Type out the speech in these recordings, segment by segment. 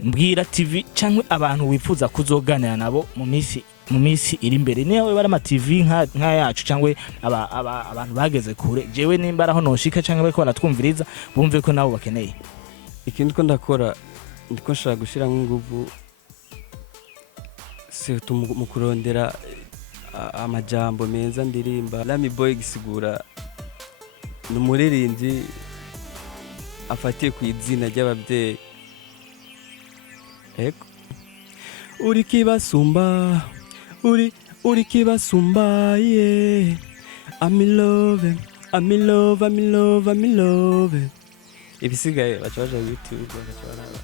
mbwira TV cyangwa abantu wifuza kuzoganira nabo mu misi iri imbere niyo bari ama TV nka yacu cyangwa abantu bageze kure jewe nimba araho noshika cyangwa bariko baratwumviriza bumve ko nabo bakeneye ikindi ko ndakora ndiko nshaka gushira nk'inguvu se mu kurondera amajambo meza ndirimba Lami Boy gisigura n'umuririmbyi afatiye ku izina ry'ababyeyi eko uri kibasumba uri kibasumba yeah I'm in love ibisigaye bacaje YouTube bacaje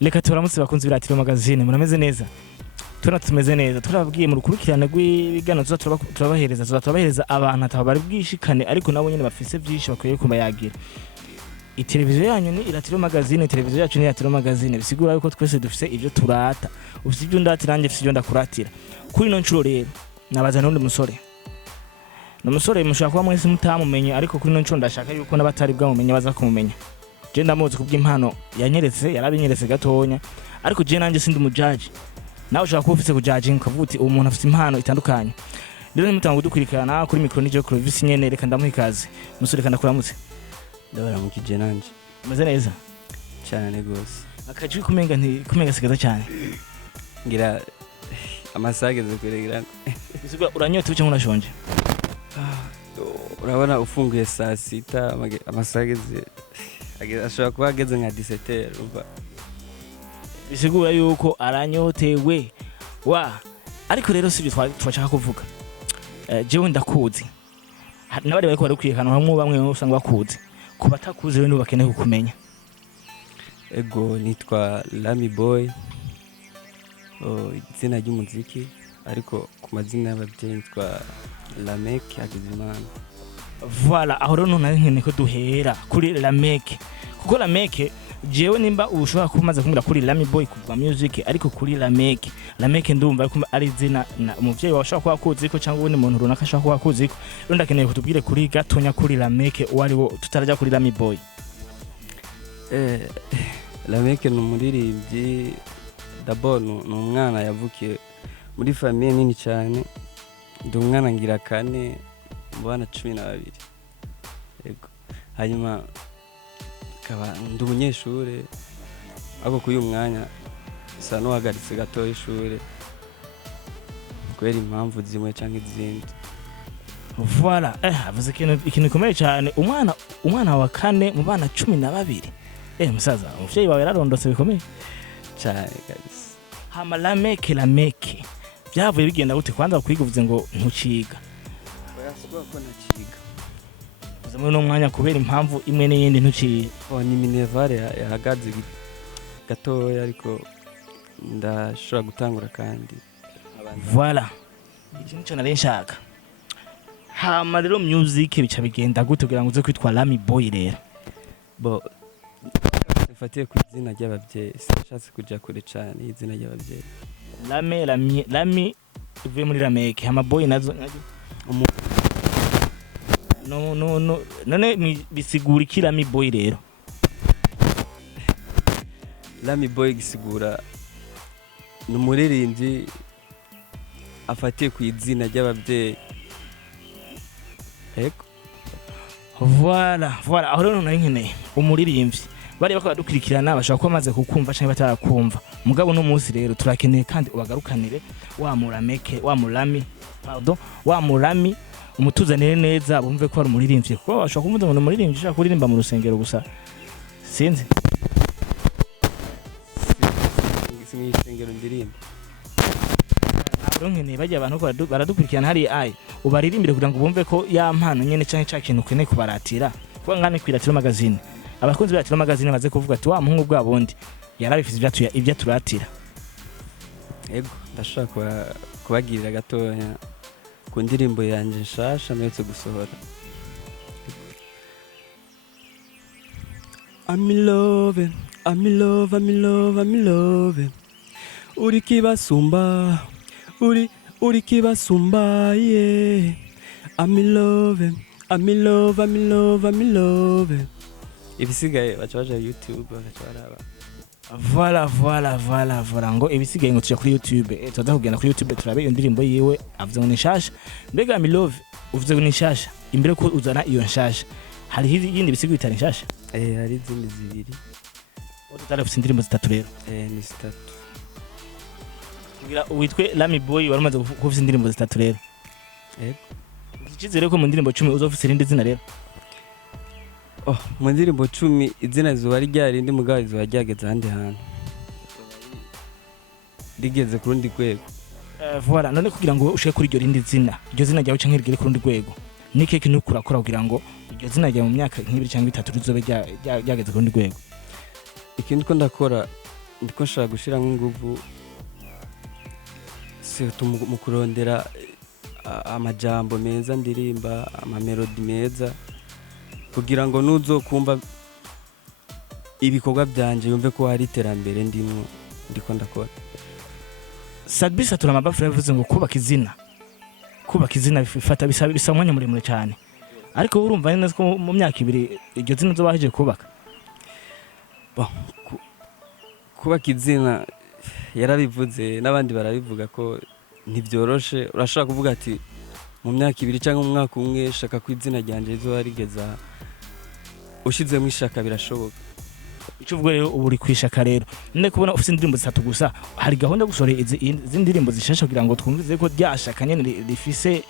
Leka turamutse bakunzi biratiro magazine murameze neza tumeze neza turababwiye mu rukurikirane rw'ibigano turabahereza abantu atabari bwishikane ariko nabo nyene bafise byinshi bakwiye kubayagira iteleviziyo yanyu ni iratiro magazine televiziyo yacu ni iratiro magazine bisigura yuko twese dufise ivyo turata ufise ibyo ndatira nanje ufise ibyo ndakuratira kuri no ncuro rero nabaza n'undi musore n'umusore mushaka kuba mwese mutamumenye ariko kuri no ncuro ndashaka yuko nabatari bwamumenye baza kumumenya je ndamuzi kubw'impano yanyeretse yarabinyeretse gatonya ariko je nanje sindi mujaji nawe ushaka kuba ufise kujaji ukavuga uwo muntu afite impano itandukanye rero nimutanga gudukurikirana kuri micro nije kuri visi nyene reka ndamuhikaze musore kandi akuramutse ndabaramukije nanje meze neza cyane gose akajwi kumenga sigaza cyane ngira amasageze kuregira bisigura uranyote cyangwa urashonje urabona ufunguye saa 6 amasageze ashobora kuba ageze nka 17 umva bisigura yuko aranyotewe ariko rero sibyo twashaka kuvuga jewe ndakuzi nabari bariko barakwikana bamwe usanga bakuzi ku batakuzi rero bakeneye kukumenya ego nitwa Lami Boy izina ry'umuziki ariko ku mazina y'ababyeyi nitwa Lamek Hakizimana voilà aho rero none ko duhera kuri Lamek kuko Lamek jewe nimba ushobora kumaza kumbira kuri Lami Boy kuva music ariko kuri Lamek ndumva ariko ari izina umuvyeyi washaka kuba kuziko cyangwa ubundi muntu runaka ashaka kuba kuziko rero ndakeneye kutubwire kuri gatonya kuri Lamek wari wo tutarajya kuri Lami Boy Lamek n'umuririmbyi d'abord n'umwana yavukiye muri famille nini cyane ndumwana ngira kane bana 12 yego hanyuma kaba ndumunyeshure ako kuyu mwanya sa no hagaritse gato ishure kweri impamvu zimwe canke izindi voilà avuze ikintu komeye cyane umwana wa kane mu bana 12 musaza umuvyeyi wawe yararondotse bikomeye cyane kabisa hama Lamek byavuye bigenda gute kwanza kwiguvuze ngo ntuciga ko naciga uzamwe no mwanya kubera impamvu imwe n'iyindi ntuciye Nta Minerval yahagaze gatoya ariko ndashobora gutangura kandi voilà ikintu cyo nari nshaka hama rero music bica bigenda gute kugira ngo uze kwitwa Lami Boy rero fatiye ku izina ry'ababyeyi sinashatse kuja kure cyane izina ry'ababyeyi Lami ivuye muri Lamek hama Boy nazo none bisigura iki Lami Boy rero Lami Boy gisigura n'umuririmbyi afatiye ku izina ry'ababyeyi eko voilà aho rero nari nkeneye umuririmbyi bari bakora dukurikirana bashaka ko maze kukumva cyangwa batarakumva mugabo no munsi rero turakeneye kandi ubagarukanire wa Mulami umutuzanire neza bumve ko ari umuririmbyi kuko bashaka kumuza ngo umuririmbyi ushaka kuririmba mu rusengero gusa sinzi isengero ndirimba nkeneye bajya abantu baradukurikirana hari ubaririmbire kugira ngo bumve ko ya mpano nyene canke ca kintu ukeneye kubaratira kuko ngane kwiratira magazine abakunzi biratira magazine baze kuvuga ati wa muhungu bwabundi yarabifise ibyo turatira ego ndashaka kubagirira gatoya ku ndirimbo yanje nshasha mperutse gusohora. I'm in love, I'm in love, I'm in love, I'm in love. Uri kibasumba, uri kibasumba, yeah. I'm in love, I'm in love, I'm in love, I'm in love. Ibisigaye baca baja YouTube bakaca baraba. Voilà ngo ibisigaye ngo tuja kuri YouTube tuza kugenda kuri YouTube turabe iyo ndirimbo yiwe avuze ngo ni nshasha. Mbega I'm in love uvuze ngo ni nshasha imbere ko uzana iyo nshasha hari yindi bisigaye bitari nshasha. Hari izindi zibiri. Utari ufite indirimbo zitatu rero. Ni zitatu. Kugira witwe Lami Boy waramaze kufite indirimbo zitatu rero. Ikizere ko mu ndirimbo 10 uzofite irindi zina rero. Mu ndirimbo 10 izina zuba ryarindi mugabo zuba ryageze ahandi hantu. Rigeze ku rundi rwego. Voilà none kugira ngo ushike kuri iryo rindi zina iryo zina ryawe canke rigere ku rundi rwego nike kintu kurakora kugira ngo iryo zina ryawe mu myaka nk'ibiri cyangwa 3 rizobe ryageze ku rundi rwego. Ikindi ko ndakora ndiko nshaka gushiramo ingufu mu kurondera amajambo meza ndirimba amamelodi meza kugira ngo nuzokumva ibikorwa byanje yumve ko hari iterambere ndiko ndakora. Sadbisa turamaba yavuze ngo kubaka izina bifata bisa umwanya muremure cyane ariko urumva neza ko mu myaka 2 iryo zina zo bahije kubaka. Kubaka izina yarabivuze n'abandi barabivuga ko ntibyoroshe. Urashaka kuvuga ati mu myaka 2 cyangwa mu mwaka umwe shaka ku izina ryanje rizoba rigeza ushizemo ishaka birashoboka. Icyo uvuga rero ubu uri kwishaka rero nne kubona ufite indirimbo zitatu gusa hari gahunda gusore izi ndirimbo zishasha kugira ngo twumvize ko ryashaka nyene rifise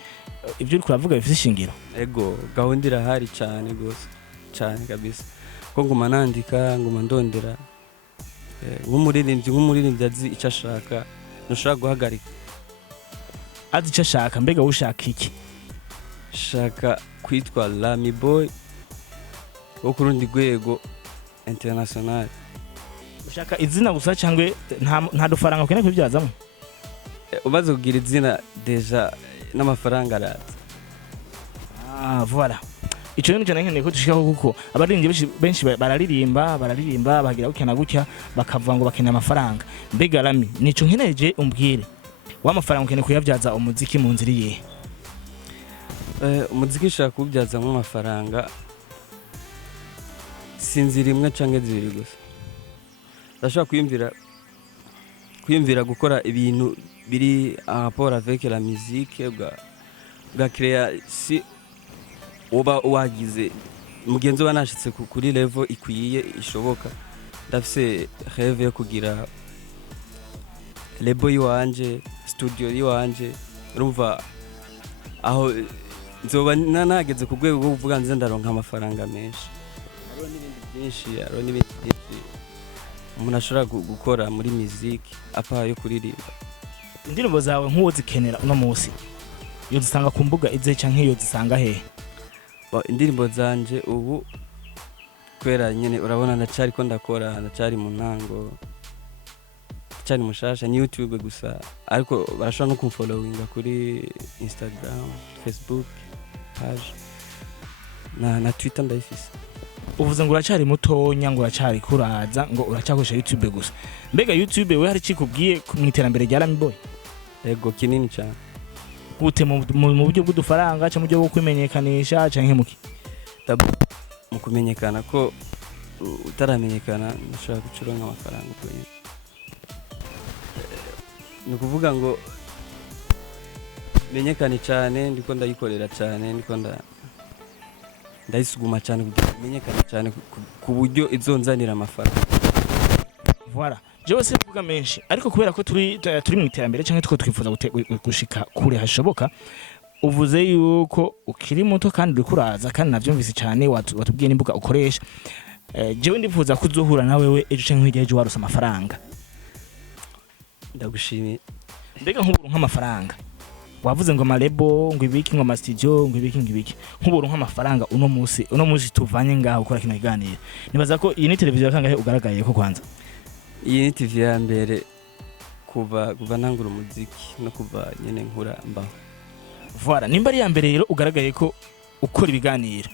ibyo uri kuravuga bifise ishingiro. Ego gahunda irahari cyane gose cyane kabisa ko nguma nandika nguma ndondera nk'umuririmbyi azi icyo ashaka ntushaka guhagarika azi icyo ashaka. Mbega ushaka iki? Shaka kwitwa Lami Boy wo ku rundi rwego international. Ushaka izina gusa cyangwa nta dufaranga ukeneye kubyazamo? Umaze kugira izina deja n'amafaranga araza. Voilà icyo ni cyo nkeneye ko dushikaho kuko abaririmbyi benshi bararirimba bagira gukena gutya bakavuga ngo bakeneye amafaranga. Mbega Lami nico nkeneje umbwire wa mafaranga ukeneye kuyabyaza umuziki mu nzira yihe? Umuziki shaka kubyaza mu mafaranga sinzira imwe canke zibiri gusa. Ndashaka kwiyumvira gukora ibintu biri en rapport avec la musique bwa créer si uba wagize mugenzi wa nashitse kuri level ikwiye ishoboka. Ndafise rêve yo kugira label yiwanje studio yiwanje urumva aho nzoba nageze ku rwego rwo kuvuga nze ndaronka amafaranga menshi. Hariho n'ibindi byinshi umuntu ashobora gukora muri muziki apa yo kuririmba. Indirimbo zawe nk'uwo zikenera uno munsi yo zisanga ku mbuga ize canke yo zisanga hehe? Indirimbo zanje ubu kwera nyene urabona ndacari ko ndakora ndacari mu ntango cyane mushasha ni YouTube gusa ariko barashobora no kumfollowinga kuri Instagram, Facebook page na Twitter ndayifise. Uvuze ngo uracari mutonya ngo uracari kuraza ngo uracyakoresha YouTube gusa. Mbega YouTube we hari cikubwiye mu iterambere rya Lami Boy? Ego kinini cyane. Gute mu buryo bw'udufaranga cyangwa mu buryo bwo kwimenyekanisha canke muki? Mu kumenyekana ko utaramenyekana ndashaka gucuronka amafaranga kwenye. Ni kuvuga ngo menyekane cyane ndiko ndayikorera cyane ndiko ndayisuguma cyane kugira menyekane cyane ku buryo izonzanira amafaranga. Voilà jewe se kuvuga menshi ariko kubera ko turi mu iterambere cyangwa tuko twifuza gushika kure hashoboka uvuze yuko ukiri muto kandi uri kuraza kandi navyumvise cyane watubwiye n'imbuga ukoresha. Jewe ndifuza kuzohura nawe we ejo canke hirya ejo warusa amafaranga. Ndagushimiye. Mbega nk'uburu nk'amafaranga wavuze ngo amalebo ngo ibiki ngo amastudio ngo ibiki nk'uburu nk'amafaranga uno munsi tuvanye ngaho ukora kino kiganiro nibaza ko iyi ni televiziyo kangahe ugaragaye ko kwanza? Iyi ni TV ya mbere kuva nangura umuziki no kuva nyene nkura mbaho. Voilà, nimba ari ya mbere rero ugaragaye ko ukora ibiganiro.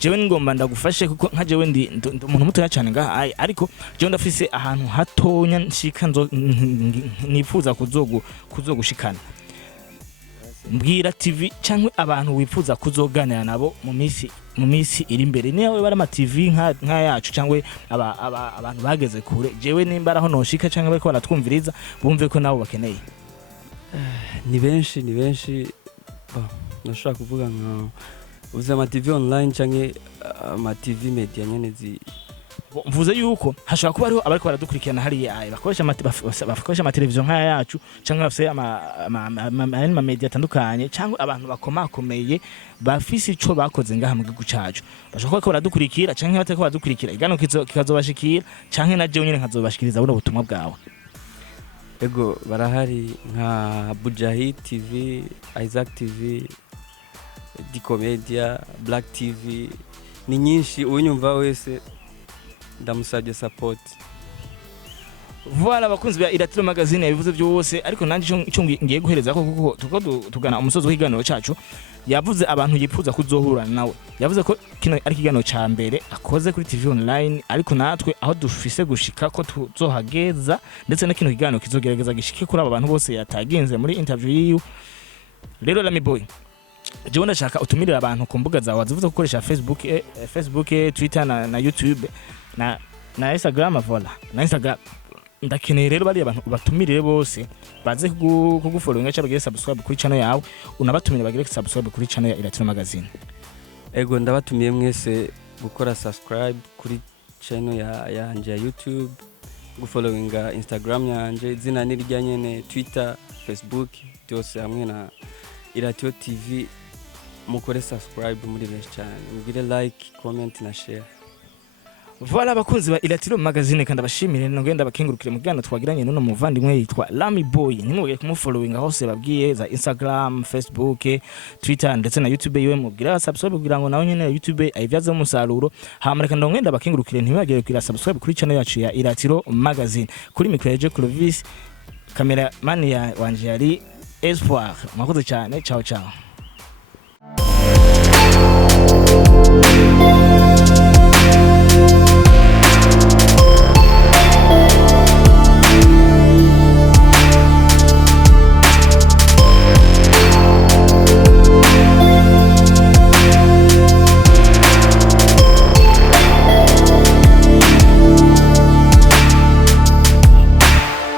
Jewe ngomba ndagufashe kuko nka jewe ndi umuntu mutoya cyane ngaha ariko jewe ndafise ahantu hatonya nshika nifuza kuzogushikana. Mbwira TV cyangwa abantu wifuza kuzoganira nabo mu misi iri imbere. Niyo bari ama TV nka yacu cyangwa abantu bageze kure. Jewe nimba araho noshika cyangwa bariko baratwumviriza bumve ko nabo bakeneye. Ni benshi nashaka kuvuga nka uza ama TV online cyangwa ama TV media nyene mvuze yuko hashobora kuba ariho abariko baradukurikirana hari bakoresha ama televiziyo nka yacu cyangwa bafise ama media atandukanye cyangwa abantu bakomakomeye bafise ico bakoze ngaha mu gihugu cacu bashobora kuba baradukurikira cyangwa batako baradukurikira igano kikazobashikira cyangwa na jewe nyene nkazobashikiriza buno butumwa bwawe. Ego barahari nka Bujahi TV, Isaac TV, Dikomedia, Black TV, ni nyinshi unyumva wese ndamusabye support. Voilà bakunzi ba Iratiro magazine yabivuze byose ariko nanje ico ngiye guhereza ko tuko tugana umusozo w'iganiro cacu yavuze abantu yifuza kuzohura nawe yavuze ko kino ari kiganiro ca mbere akoze kuri TV online ariko natwe aho dufise gushika ko tuzohageza ndetse na kino kiganiro kizogerageza gishike kuri aba bantu bose yatagenze muri interview yiwe. Rero Lami Boy jewe ndashaka utumirira abantu ku mbuga zawe zivuze gukoresha Facebook, Twitter na YouTube na Instagram. Voilà na Instagram ndakeneye rero bari abantu batumirire bose baze kugufollowinga cyangwa bagire subscribe kuri channel yawe unabatumire bagire subscribe kuri channel ya Iratiro magazine. Ego ndabatumiye mwese gukora subscribe kuri channel yanje ya YouTube, gufollowinga Instagram yanje zina nirya nyene, Twitter, Facebook byose hamwe na Iratiro TV. Mukore subscribe muri benshi cyane, mugire like, comment na share. Voilà bakunzi ba Iratiro magazine kandi abashimire ngenda bakengurukire mu gano twagiranye none muvandimwe yitwa Lami Boy. Nimubwiye kumufollowinga hose babwiye za Instagram, Facebook, Twitter ndetse na YouTube yiwe mubwira subscribe kugira ngo nawe nyene YouTube ayivyaze umusaruro. Hamareka ngenda bakengurukire ntibagire kugira subscribe kuri channel yacu ya Iratiro magazine. Kuri micro ya Clovis, camera man ya wanje yari Espoir. Mwakoze cyane, ciao ciao.